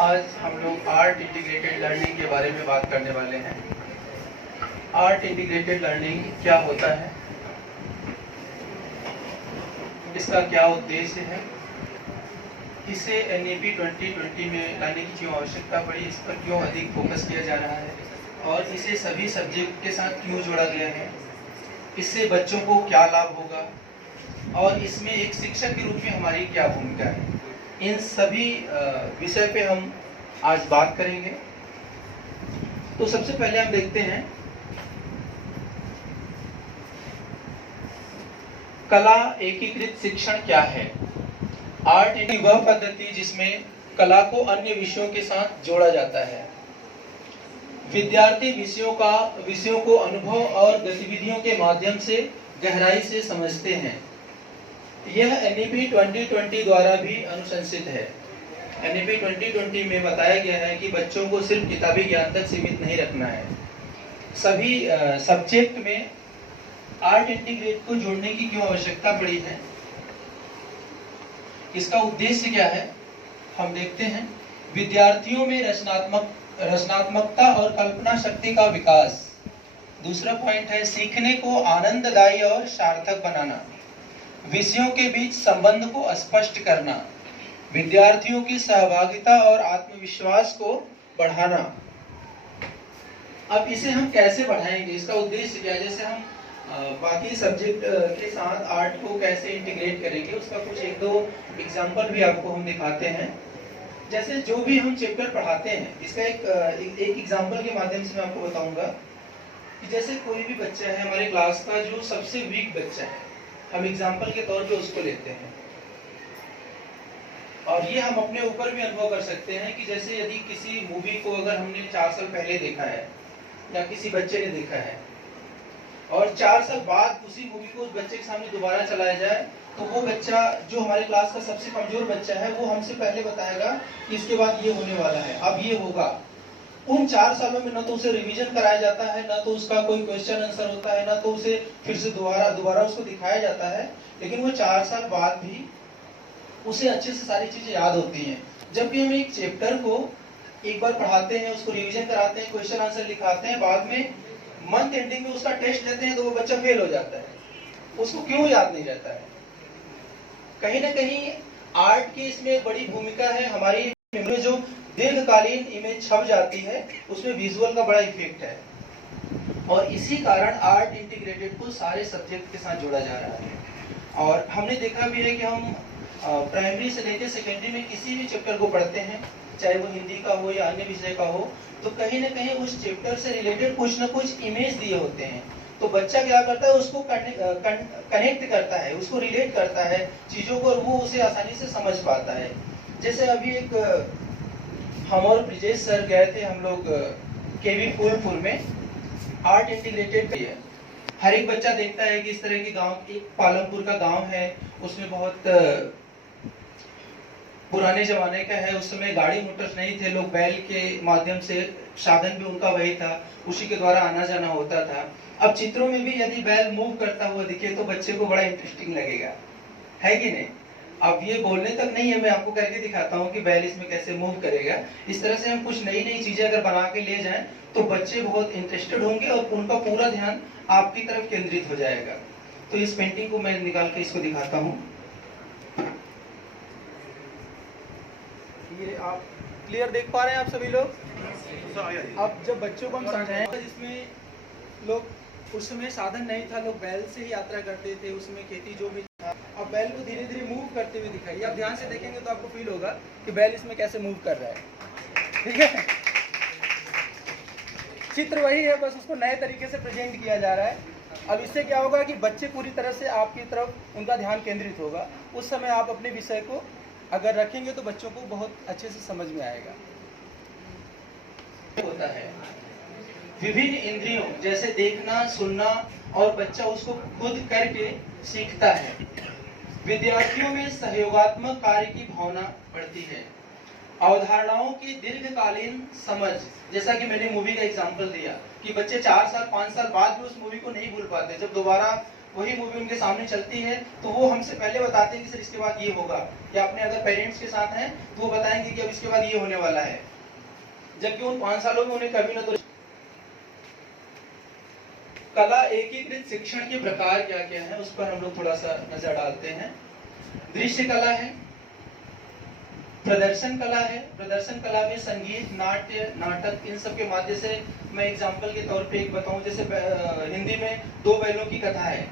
आज हम लोग आर्ट इंटीग्रेटेड लर्निंग के बारे में बात करने वाले हैं। आर्ट इंटीग्रेटेड लर्निंग क्या होता है, इसका क्या उद्देश्य है, इसे NEP 2020 में लाने की क्यों आवश्यकता पड़ी, इस पर क्यों अधिक फोकस किया जा रहा है और इसे सभी सब्जेक्ट के साथ क्यों जोड़ा गया है, इससे बच्चों को क्या लाभ होगा और इसमें एक शिक्षक के रूप में हमारी क्या भूमिका है, इन सभी विषय पे हम आज बात करेंगे। तो सबसे पहले हम देखते हैं कला एकीकृत शिक्षण क्या है। आर्ट एक वह पद्धति जिसमें कला को अन्य विषयों के साथ जोड़ा जाता है। विद्यार्थी विषयों को अनुभव और गतिविधियों के माध्यम से गहराई से समझते हैं। यह NEP 2020 द्वारा भी अनुशंसित है। NEP 2020 में बताया गया है कि बच्चों को सिर्फ किताबी ज्ञान तक सीमित नहीं रखना है। सभी सब्जेक्ट में आर्ट इंटीग्रेट को जोड़ने की क्यों आवश्यकता पड़ी है, इसका उद्देश्य क्या है, हम देखते हैं। विद्यार्थियों में रचनात्मकता और कल्पना शक्ति का विकास। दूसरा पॉइंट है सीखने को आनंददायी और सार्थक बनाना। विषयों के बीच संबंध को स्पष्ट करना। विद्यार्थियों की सहभागिता और आत्मविश्वास को बढ़ाना। अब इसे हम कैसे बढ़ाएंगे, इसका उद्देश्य क्या है, जैसे हम बाकी सब्जेक्ट के साथ आर्ट को कैसे इंटीग्रेट करेंगे, उसका कुछ एक दो एग्जांपल भी आपको हम दिखाते हैं। जैसे जो भी हम चैप्टर पढ़ाते हैं, इसका एक एग्जांपल के माध्यम से मैं आपको बताऊंगा कि जैसे कोई भी बच्चा है हमारे क्लास का जो सबसे वीक बच्चा है, हम एग्जाम्पल के तौर पे उसको लेते हैं और ये हम अपने ऊपर भी अनुभव कर सकते हैं कि जैसे यदि किसी मूवी को अगर हमने 4 साल पहले देखा है या किसी बच्चे ने देखा है और 4 साल बाद उसी मूवी को उस बच्चे के सामने दोबारा चलाया जाए, तो वो बच्चा जो हमारे क्लास का सबसे कमजोर बच्चा है वो हमसे पहले बताएगा कि इसके बाद ये होने वाला है, अब ये होगा। उन 4 सालों में न तो उसे रिवीजन कराया जाता है, न तो उसका कोई क्वेश्चन आंसर होता है, न तो उसे फिर से दोबारा उसको दिखाया जाता है, लेकिन वो 4 साल बाद भी उसे अच्छे से सारी चीजें याद होती हैं। जब भी हम एक चैप्टर को एक बार पढ़ाते हैं, उसको रिवीजन कराते हैं, क्वेश्चन आंसर लिखाते हैं, बाद में मंथ एंडिंग में उसका टेस्ट लेते हैं तो वो बच्चा फेल हो जाता है। उसको क्यों याद नहीं रहता है? कहीं ना कहीं आर्ट की इसमें एक बड़ी भूमिका है। हमारी मेमोरी जो दीर्घकालीन इमेज छप जाती है उसमें विजुअल का बड़ा इफेक्ट है और इसी कारण आर्ट इंटीग्रेटेड को सारे सब्जेक्ट के साथ जोड़ा जा रहा है। और हमने देखा भी है कि हम प्राइमरी से लेकर सेकेंडरी में किसी भी चैप्टर को पढ़ते हैं, चाहे वो हिंदी का हो या अन्य विषय का हो, तो कहीं ना कहीं उस चैप्टर से रिलेटेड कुछ ना कुछ इमेज दिए होते हैं। तो बच्चा क्या करता है, उसको कनेक्ट करता है, उसको रिलेट करता है चीजों को और वो उसे आसानी से समझ पाता है। जैसे अभी एक हम और ब्रिजेश सर गए थे, हम लोग KV फूलपुर में आर्ट इंटीग्रेटेड है। हर एक बच्चा देखता है कि इस तरह के गांव, एक पालमपुर का गांव है, उसमें बहुत पुराने जमाने का है। उस समय गाड़ी मोटर्स नहीं थे, लोग बैल के माध्यम से, साधन भी उनका वही था, उसी के द्वारा आना जाना होता था। अब चित्रों में भी यदि बैल मूव करता हुआ दिखे तो बच्चे को बड़ा इंटरेस्टिंग लगेगा, है कि नहीं? अब ये बोलने तक नहीं है, मैं आपको करके दिखाता हूँ कि बैल इसमें कैसे मूव करेगा। इस तरह से हम कुछ नई नई चीजें अगर बना के ले जाएं तो बच्चे बहुत इंटरेस्टेड होंगे और उनका पूरा ध्यान आपकी तरफ केंद्रित हो जाएगा। तो इस पेंटिंग को मैं निकाल के इसको दिखाता हूँ। ये आप क्लियर देख पा रहे हैं आप सभी लोग? अब जब बच्चों को हम समझाएं, जिसमें लोग उस समय साधन नहीं था, लोग बैल से ही यात्रा करते थे, उसमें खेती जो भी था, अब बैल को धीरे धीरे मूव करते हुए दिखाइए। आप ध्यान से देखेंगे तो आपको फील होगा कि बैल इसमें कैसे मूव कर रहा है, ठीक है? चित्र वही है, बस उसको नए तरीके से प्रेजेंट किया जा रहा है। अब इससे क्या होगा कि बच्चे पूरी तरह से आपकी तरफ उनका ध्यान केंद्रित होगा। उस समय आप अपने विषय को अगर रखेंगे तो बच्चों को बहुत अच्छे से समझ में आएगा। होता है विभिन्न इंद्रियों जैसे देखना, सुनना, और बच्चा उसको खुद करके सीखता है। विद्यार्थियों में सहयोगात्मक कार्य की भावना बढ़ती है। अवधारणाओं की दीर्घकालीन समझ, जैसा कि मैंने मूवी का एग्जांपल दिया कि बच्चे 4 साल 5 साल बाद भी उस मूवी को नहीं भूल पाते। जब दोबारा वही मूवी उनके सामने चलती है तो वो हमसे पहले बताते हैं कि सर इसके बाद ये होगा, या अपने अगर पेरेंट्स के साथ हैं तो वो बताएंगे कि अब इसके बाद ये होने वाला है, जबकि उन 5 सालों में उन्हें कभी ना तो। कला एकीकृत शिक्षण के प्रकार क्या क्या है उस पर हम लोग थोड़ा सा नजर डालते हैं। दृश्य कला है, प्रदर्शन कला है। प्रदर्शन कला में संगीत, नाट्य, नाटक, इन सब के माध्यम से, मैं एग्जांपल के तौर पे एक बताऊं, जैसे हिंदी में 2 बैलों की कथा है।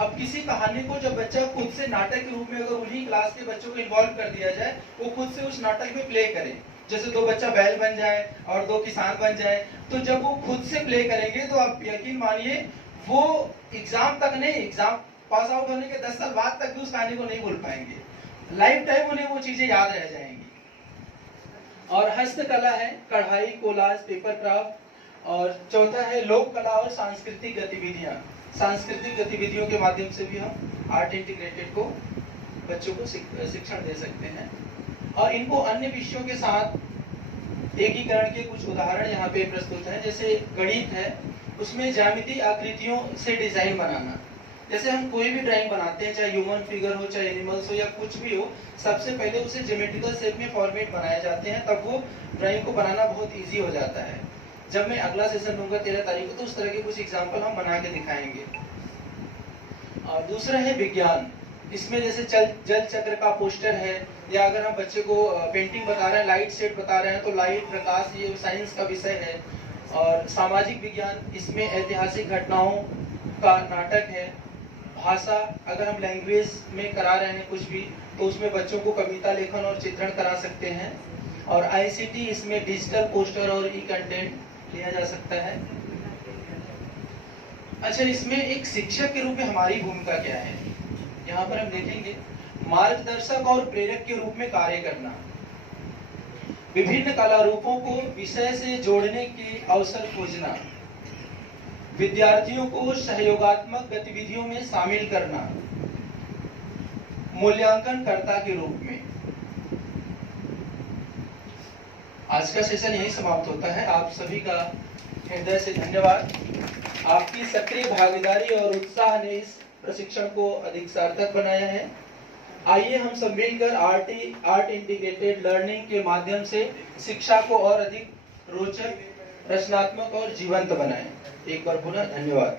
अब किसी कहानी को जब बच्चा खुद से नाटक के रूप में अगर उन्हीं क्लास के बच्चों को इन्वॉल्व कर दिया जाए, वो खुद से उस नाटक में प्ले करें, जैसे 2 बच्चा बैल बन जाए और 2 किसान बन जाए, तो जब वो खुद से प्ले करेंगे तो आप यकीन मानिए वो एग्जाम तक नहीं, एग्जाम पास आउट होने के 10 साल बाद तक भी उस कहानी को नहीं भूल पाएंगे, लाइफ टाइम उन्हें वो चीजें याद रह जाएंगी। और हस्तकला है, कढ़ाई, कोलाज, पेपर क्राफ्ट। और चौथा है लोक कला और सांस्कृतिक गतिविधियां। सांस्कृतिक गतिविधियों के माध्यम से भी हम आर्ट इंटीग्रेटेड को बच्चों को शिक्षण दे सकते हैं। और इनको अन्य विषयों के साथ एकीकरण के कुछ उदाहरण यहाँ पे प्रस्तुत हैं। जैसे गणित है, उसमें ज्यामितीय आकृतियों से डिजाइन बनाना। जैसे हम कोई भी ड्राइंग बनाते हैं, चाहे ह्यूमन फिगर हो, चाहे एनिमल्स हो, या कुछ भी हो, सबसे पहले उसे ज्योमेट्रिकल शेप में फॉर्मेट बनाए जाते हैं, तब वो ड्राइंग को बनाना बहुत इजी हो जाता है। जब मैं अगला सेशन दूंगा 13 तारीख को, तो उस तरह के कुछ एग्जाम्पल हम बना के दिखाएंगे। और दूसरा है विज्ञान। इसमें जैसे जल चक्र का पोस्टर है, या अगर हम बच्चे को पेंटिंग बता रहे हैं, लाइट सेट बता रहे हैं, तो लाइट, प्रकाश, ये साइंस का विषय है। और सामाजिक विज्ञान, इसमें ऐतिहासिक घटनाओं का नाटक है। भाषा, अगर हम लैंग्वेज में करा रहे हैं कुछ भी, तो उसमें बच्चों को कविता लेखन और चित्रण करा सकते हैं। और आईसीटी, इसमें डिजिटल पोस्टर और ई कंटेंट लिया जा सकता है। अच्छा, इसमें एक शिक्षक के रूप में हमारी भूमिका क्या है, यहाँ पर हम देखेंगे। मार्गदर्शक और प्रेरक के रूप में कार्य करना, विभिन्न कला रूपों को विषय से जोड़ने के अवसर खोजना, विद्यार्थियों को सहयोगात्मक गतिविधियों में शामिल करना, मूल्यांकनकर्ता के रूप में। आज का सेशन यही समाप्त होता है। आप सभी का हृदय से धन्यवाद। आपकी सक्रिय भागीदारी और उत्साह ने इस प्रशिक्षण को अधिक सार्थक बनाया है। आइए हम सब मिलकर आर्ट इंटीग्रेटेड लर्निंग के माध्यम से शिक्षा को और अधिक रोचक, रचनात्मक और जीवंत बनाएं। एक बार पुनः धन्यवाद।